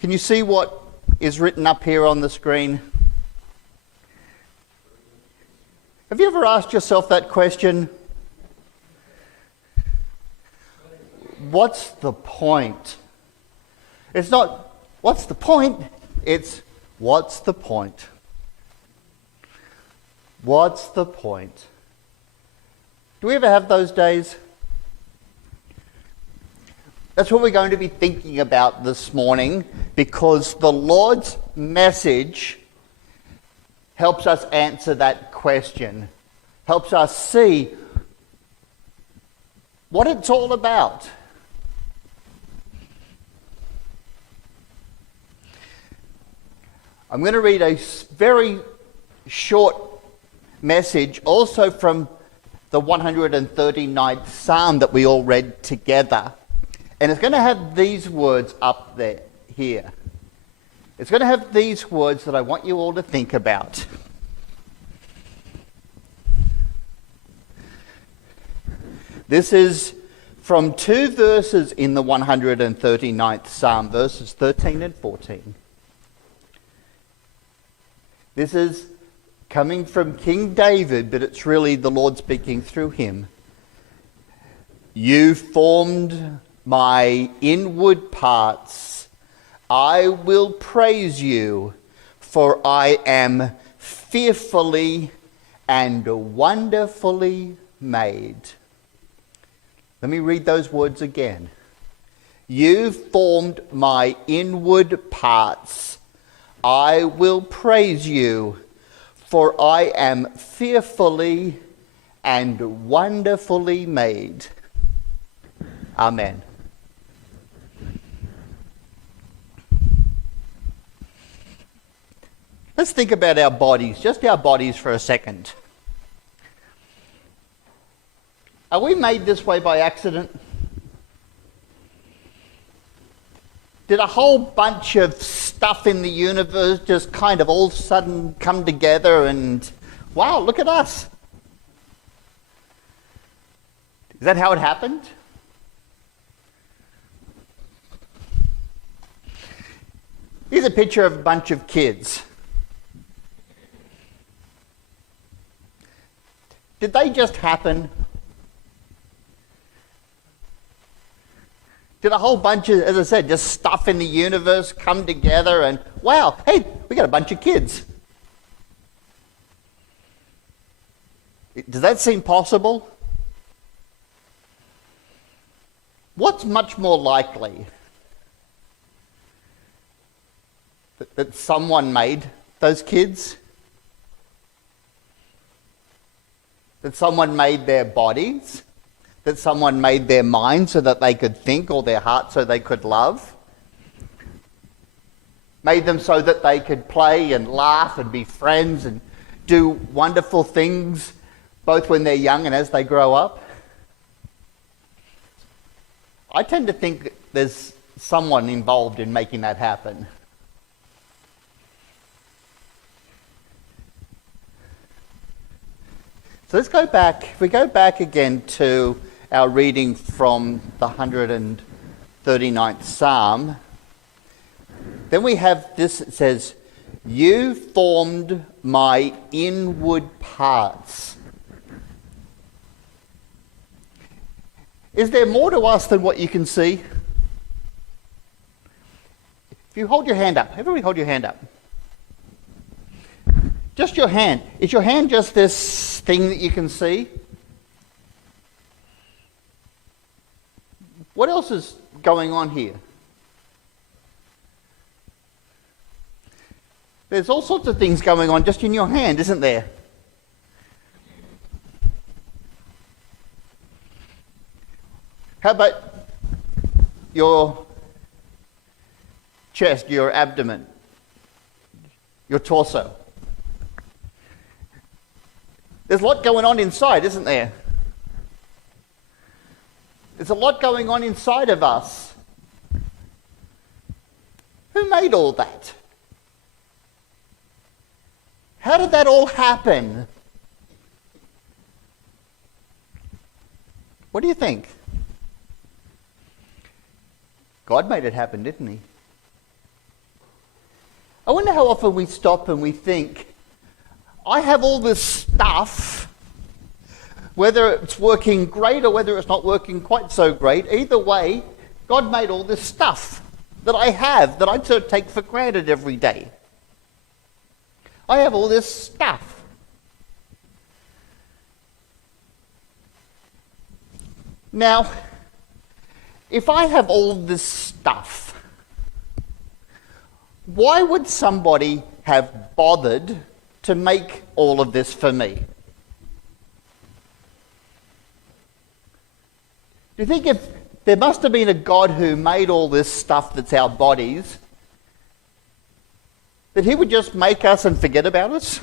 Can you see what is written up here on the screen? Have you ever asked yourself that question? What's the point? It's not, what's the point? It's, what's the point? What's the point? Do we ever have those days? That's what we're going to be thinking about this morning, because the Lord's message helps us answer that question, helps us see what it's all about. I'm going to read a very short message, also from the 139th Psalm that we all read together. And it's going to have these words up there, here. It's going to have these words that I want you all to think about. This is from two verses in the 139th Psalm, verses 13 and 14. This is coming from King David, but it's really the Lord speaking through him. You formed my inward parts. I will praise you, for I am fearfully and wonderfully made. Let me read those words again. You formed my inward parts. I will praise you, for I am fearfully and wonderfully made. Amen. Let's think about our bodies, just our bodies for a second. Are we made this way by accident? Did a whole bunch of stuff in the universe just kind of all of a sudden come together and, wow, look at us? Is that how it happened? Here's a picture of a bunch of kids. Did they just happen? Did a whole bunch of, as I said, just stuff in the universe come together and, wow, hey, we got a bunch of kids? Does that seem possible? What's much more likely? That someone made those kids? That someone made their bodies? That someone made their mind so that they could think, or their heart so they could love? Made them so that they could play and laugh and be friends and do wonderful things, both when they're young and as they grow up? I tend to think there's someone involved in making that happen. So let's go back. If we go back again to our reading from the 139th Psalm, then we have this. It says, you formed my inward parts. Is there more to us than what you can see? If you hold your hand up, everybody hold your hand up. Just your hand. Is your hand just this thing that you can see? What else is going on here? There's all sorts of things going on just in your hand, isn't there? How about your chest, your abdomen, your torso? There's a lot going on inside, isn't there? There's a lot going on inside of us. Who made all that? How did that all happen? What do you think? God made it happen, didn't he? I wonder how often we stop and we think, I have all this stuff, whether it's working great or whether it's not working quite so great, either way, God made all this stuff that I have, that I sort of take for granted every day. I have all this stuff. Now, if I have all this stuff, why would somebody have bothered to make all of this for me? Do you think if there must have been a God who made all this stuff that's our bodies, that he would just make us and forget about us?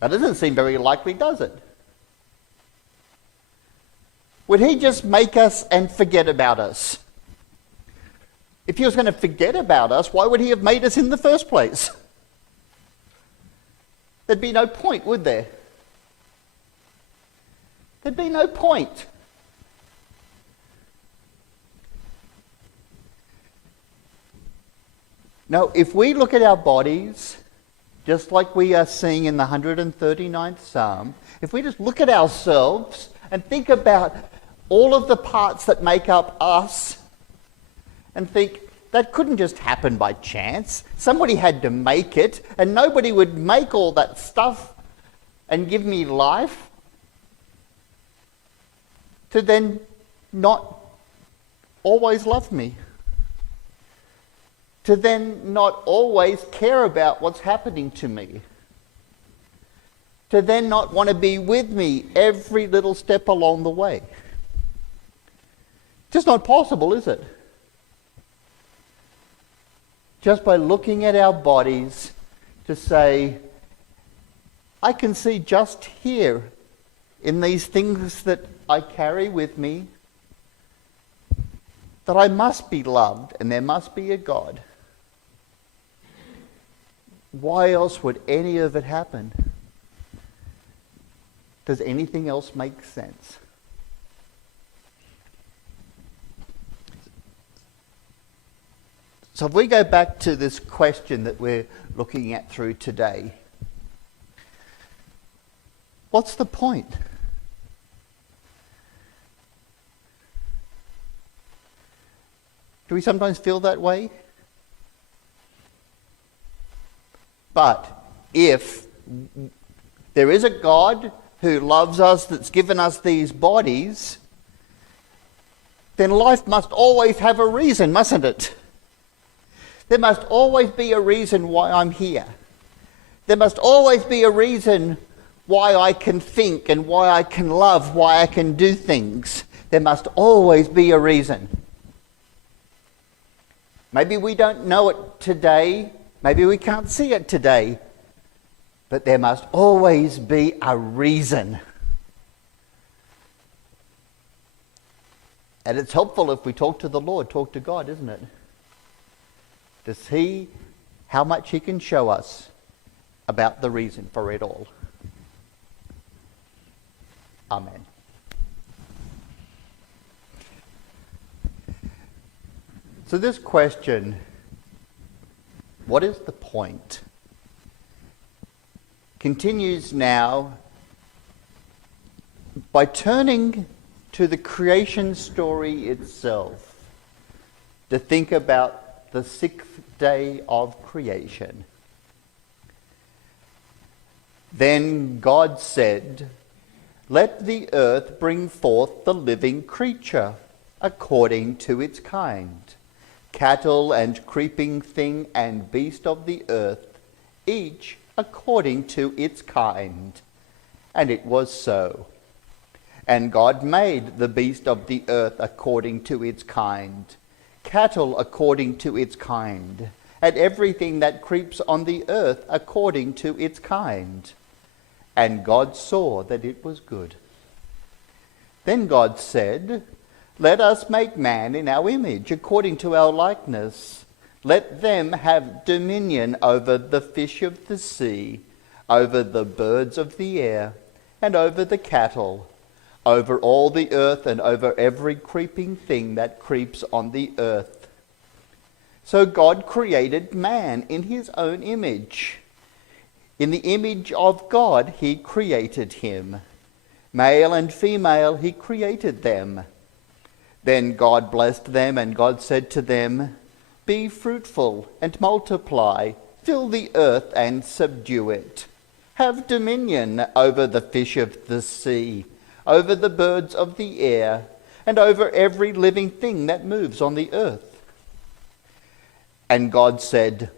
That doesn't seem very likely, does it? Would he just make us and forget about us? If he was going to forget about us, why would he have made us in the first place? There'd be no point, would there? There'd be no point. Now, if we look at our bodies, just like we are seeing in the 139th Psalm, if we just look at ourselves and think about all of the parts that make up us, and think, that couldn't just happen by chance. Somebody had to make it, and nobody would make all that stuff and give me life to then not always love me, to then not always care about what's happening to me, to then not want to be with me every little step along the way. Just not possible, is it? Just by looking at our bodies to say, I can see just here in these things that I carry with me that I must be loved and there must be a God. Why else would any of it happen? Does anything else make sense? So if we go back to this question that we're looking at through today, what's the point? Do we sometimes feel that way? But if there is a God who loves us, that's given us these bodies, then life must always have a reason, mustn't it? There must always be a reason why I'm here. There must always be a reason why I can think and why I can love, why I can do things. There must always be a reason. Maybe we don't know it today. Maybe we can't see it today. But there must always be a reason. And it's helpful if we talk to the Lord, talk to God, isn't it? To see how much he can show us about the reason for it all. Amen. So this question, what is the point, continues now by turning to the creation story itself to think about the sixth day of creation. Then God said, "Let the earth bring forth the living creature according to its kind, cattle and creeping thing and beast of the earth, each according to its kind." And it was so. And God made the beast of the earth according to its kind, cattle according to its kind, and everything that creeps on the earth according to its kind. And God saw that it was good. Then God said, "Let us make man in our image, according to our likeness. Let them have dominion over the fish of the sea, over the birds of the air, and over the cattle, over all the earth, and over every creeping thing that creeps on the earth." So God created man in his own image. In the image of God he created him. Male and female he created them. Then God blessed them, and God said to them, "Be fruitful and multiply, fill the earth and subdue it. Have dominion over the fish of the sea, over the birds of the air, and over every living thing that moves on the earth." And God said,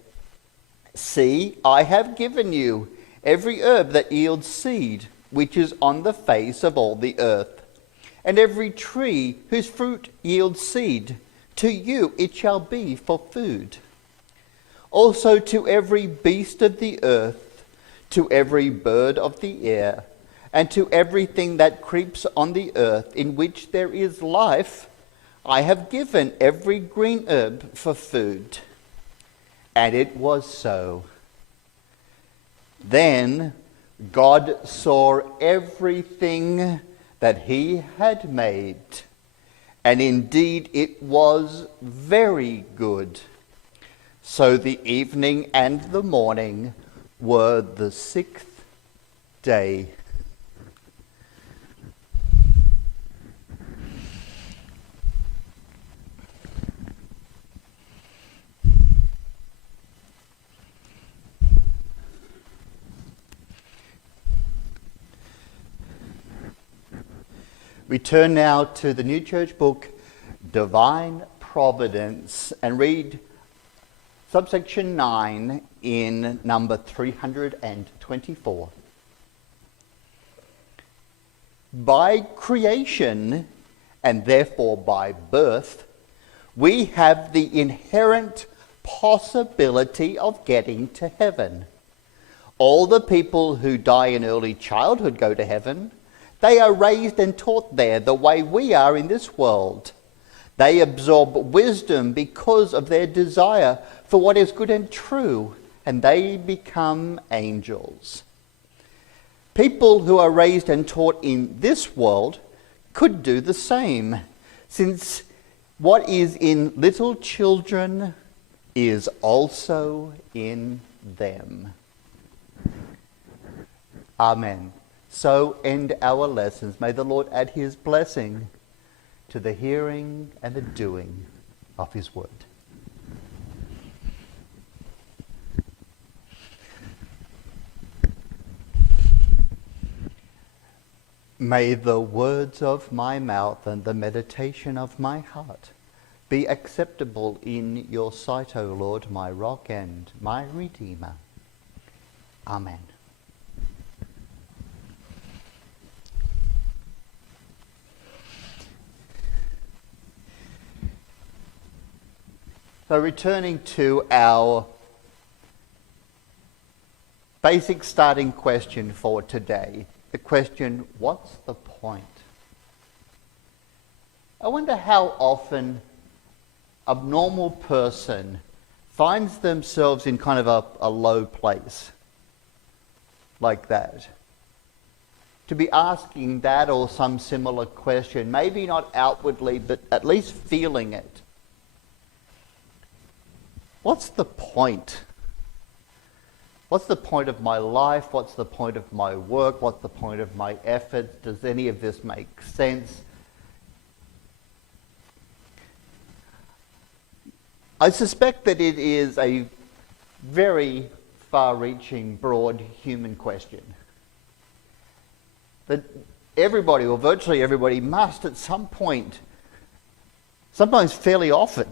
"See, I have given you every herb that yields seed, which is on the face of all the earth, and every tree whose fruit yields seed. To you it shall be for food. Also to every beast of the earth, to every bird of the air, and to everything that creeps on the earth in which there is life, I have given every green herb for food." And it was so. Then God saw everything that he had made, and indeed it was very good. So the evening and the morning were the sixth day. We turn now to the New Church book, Divine Providence, and read subsection 9 in number 324. By creation, and therefore by birth, we have the inherent possibility of getting to heaven. All the people who die in early childhood go to heaven. They are raised and taught there the way we are in this world. They absorb wisdom because of their desire for what is good and true, and they become angels. People who are raised and taught in this world could do the same, since what is in little children is also in them. Amen. So end our lessons. May the Lord add his blessing to the hearing and the doing of his word. May the words of my mouth and the meditation of my heart be acceptable in your sight, O Lord, my rock and my redeemer. Amen. So returning to our basic starting question for today, the question, what's the point? I wonder how often a normal person finds themselves in kind of a low place like that. To be asking that or some similar question, maybe not outwardly, but at least feeling it. What's the point? What's the point of my life? What's the point of my work? What's the point of my efforts? Does any of this make sense? I suspect that it is a very far-reaching, broad human question. That everybody, or virtually everybody, must at some point, sometimes fairly often,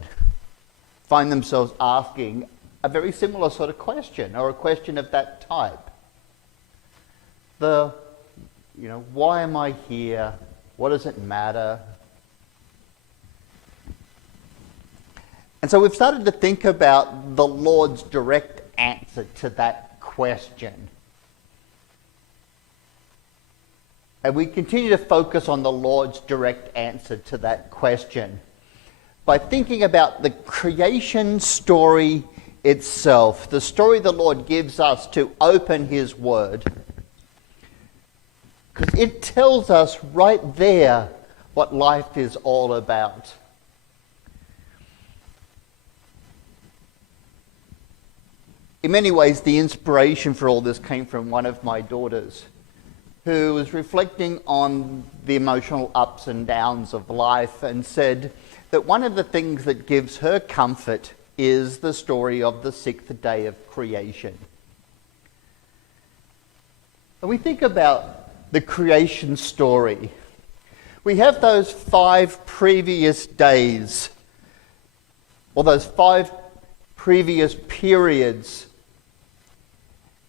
find themselves asking a very similar sort of question, or a question of that type. Why am I here? What does it matter? And so we've started to think about the Lord's direct answer to that question. And we continue to focus on the Lord's direct answer to that question by thinking about the creation story itself, the story the Lord gives us to open his word. Because it tells us right there what life is all about. In many ways, the inspiration for all this came from one of my daughters, who was reflecting on the emotional ups and downs of life and said that one of the things that gives her comfort is the story of the sixth day of creation. When we think about the creation story, we have those 5 previous days, or those 5 previous periods.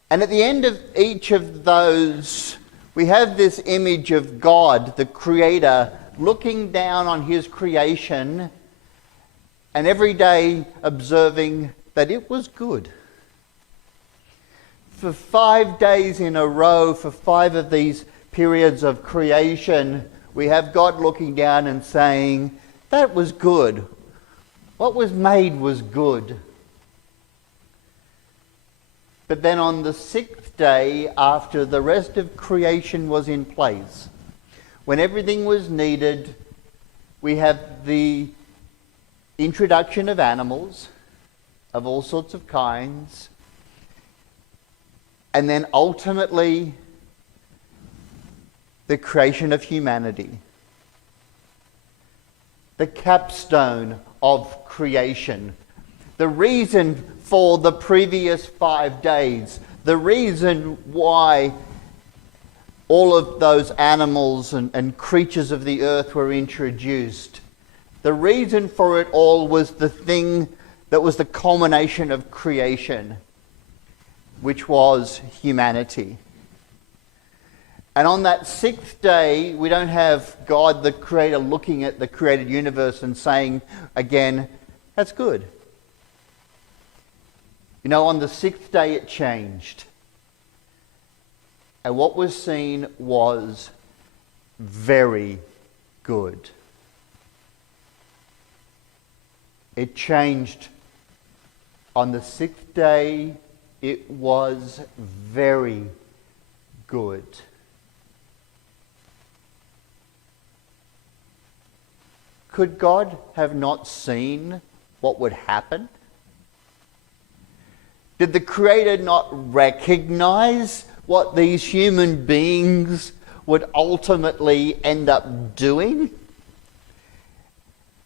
And at the end of each of those, we have this image of God, the Creator, looking down on his creation and every day observing that it was good. For 5 days in a row, for 5 of these periods of creation, we have God looking down and saying, that was good. What was made was good. But then on the 6th day, after the rest of creation was in place, when everything was needed, we have the introduction of animals of all sorts of kinds, and then ultimately the creation of humanity. The capstone of creation. The reason for the previous 5 days. The reason why all of those animals and creatures of the earth were introduced. The reason for it all was the thing that was the culmination of creation, which was humanity. And on that 6th day, we don't have God, the Creator, looking at the created universe and saying again, that's good. You know, on the 6th day it changed. And what was seen was very good. It changed. On the 6th day, it was very good. Could God have not seen what would happen? Did the Creator not recognize what these human beings would ultimately end up doing?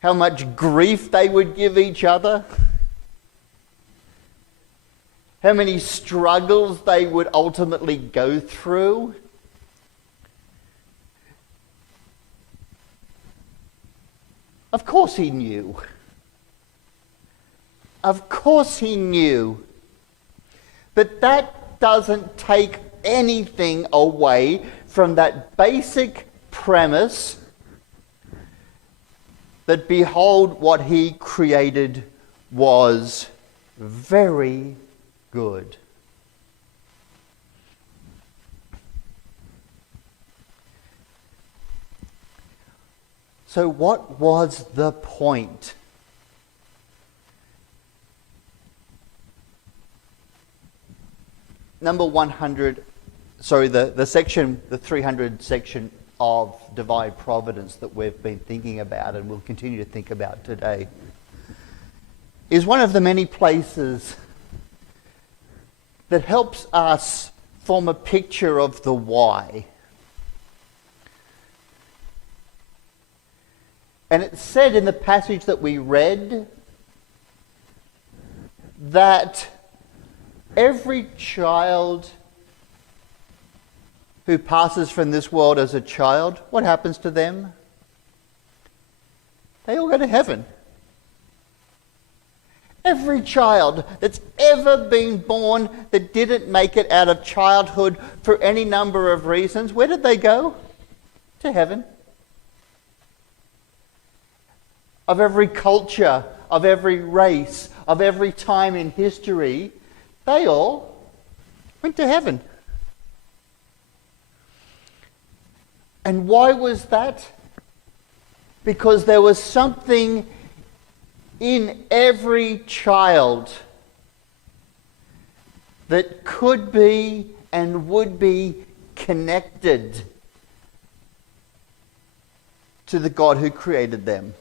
How much grief they would give each other? How many struggles they would ultimately go through? Of course he knew. Of course he knew. But that doesn't take anything away from that basic premise that behold, what he created was very good. So what was the point? Number 100, sorry, the section, the 300 section of divine providence that we've been thinking about and will continue to think about today is one of the many places that helps us form a picture of the why. And it said in the passage that we read that every child who passes from this world as a child, what happens to them? They all go to heaven. Every child that's ever been born that didn't make it out of childhood for any number of reasons, where did they go? To heaven. Of every culture, of every race, of every time in history, they all went to heaven. And why was that? Because there was something in every child that could be and would be connected to the God who created them.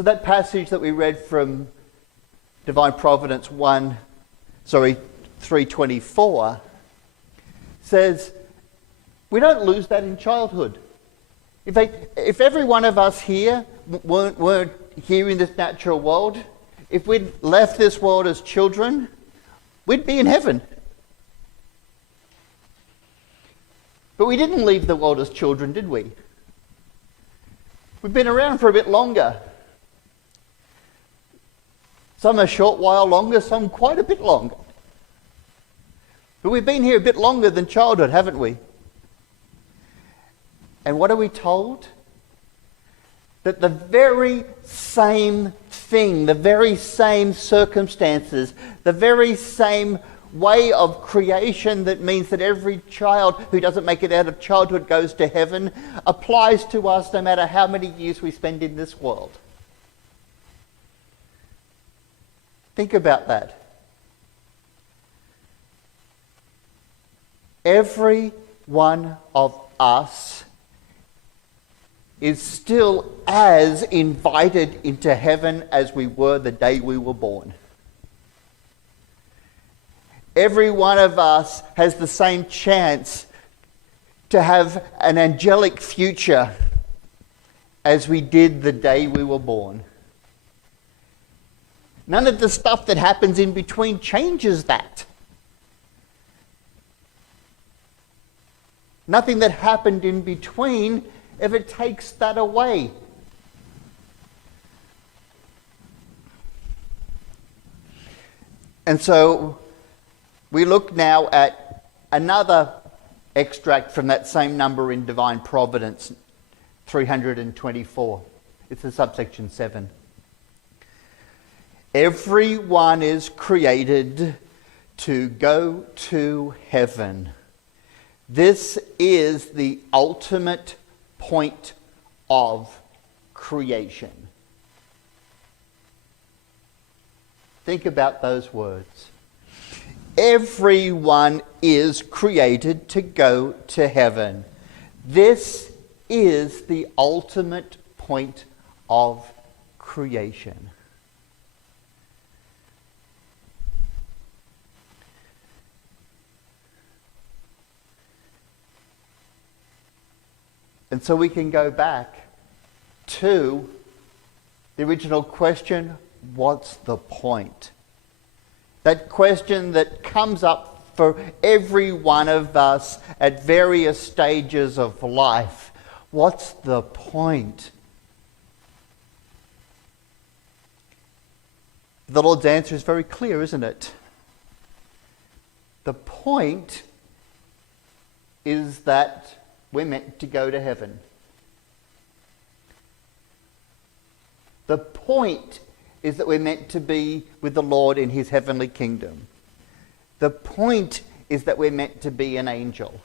So that passage that we read from Divine Providence 3:24 says we don't lose that in childhood. If every one of us here weren't here in this natural world, if we'd left this world as children, we'd be in heaven. But we didn't leave the world as children, did we? We've been around for a bit longer. Some a short while longer, some quite a bit longer. But we've been here a bit longer than childhood, haven't we? And what are we told? That the very same thing, the very same circumstances, the very same way of creation that means that every child who doesn't make it out of childhood goes to heaven applies to us no matter how many years we spend in this world. Think about that. Every one of us is still as invited into heaven as we were the day we were born. Every one of us has the same chance to have an angelic future as we did the day we were born. None of the stuff that happens in between changes that. Nothing that happened in between ever takes that away. And so we look now at another extract from that same number in Divine Providence, 324. It's in subsection 7. Everyone is created to go to heaven. This is the ultimate point of creation. Think about those words. Everyone is created to go to heaven. This is the ultimate point of creation. And so we can go back to the original question, what's the point? That question that comes up for every one of us at various stages of life. What's the point? The Lord's answer is very clear, isn't it? The point is that we're meant to go to heaven. The point is that we're meant to be with the Lord in his heavenly kingdom. The point is that we're meant to be an angel.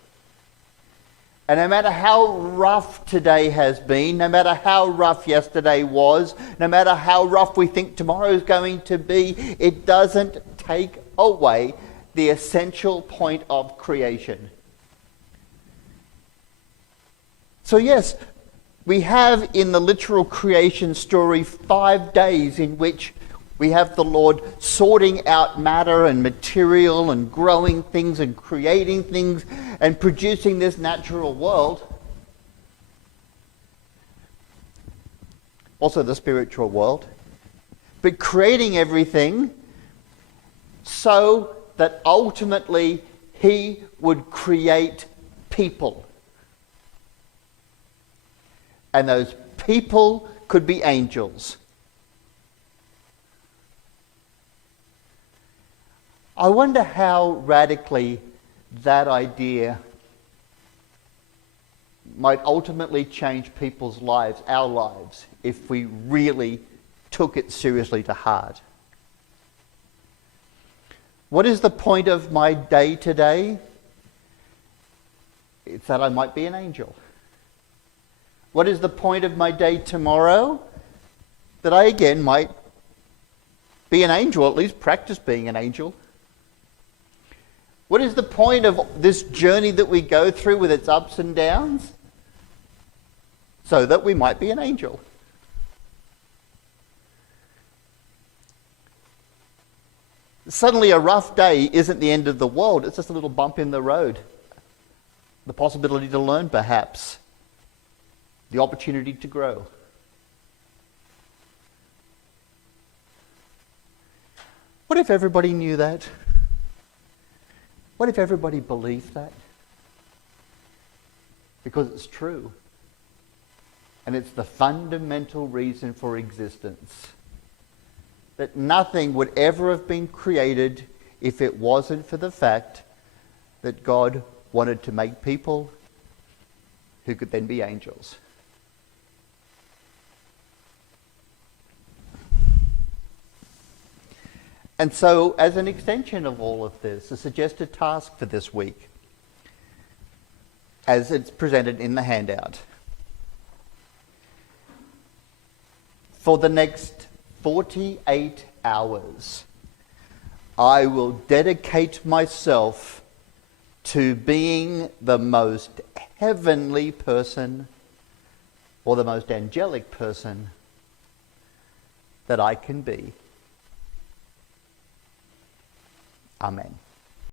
And no matter how rough today has been, no matter how rough yesterday was, no matter how rough we think tomorrow is going to be, it doesn't take away the essential point of creation. So yes, we have in the literal creation story 5 days in which we have the Lord sorting out matter and material and growing things and creating things and producing this natural world. Also the spiritual world. But creating everything so that ultimately he would create people. And those people could be angels. I wonder how radically that idea might ultimately change people's lives, our lives, if we really took it seriously to heart. What is the point of my day today? It's that I might be an angel. What is the point of my day tomorrow? That I again might be an angel, at least practice being an angel. What is the point of this journey that we go through with its ups and downs? So that we might be an angel. Suddenly a rough day isn't the end of the world, it's just a little bump in the road. The possibility to learn, perhaps. The opportunity to grow. What if everybody knew that? What if everybody believed that? Because it's true. And it's the fundamental reason for existence. That nothing would ever have been created if it wasn't for the fact that God wanted to make people who could then be angels. And so, as an extension of all of this, a suggested task for this week, as it's presented in the handout. For the next 48 hours, I will dedicate myself to being the most heavenly person or the most angelic person that I can be. Amen.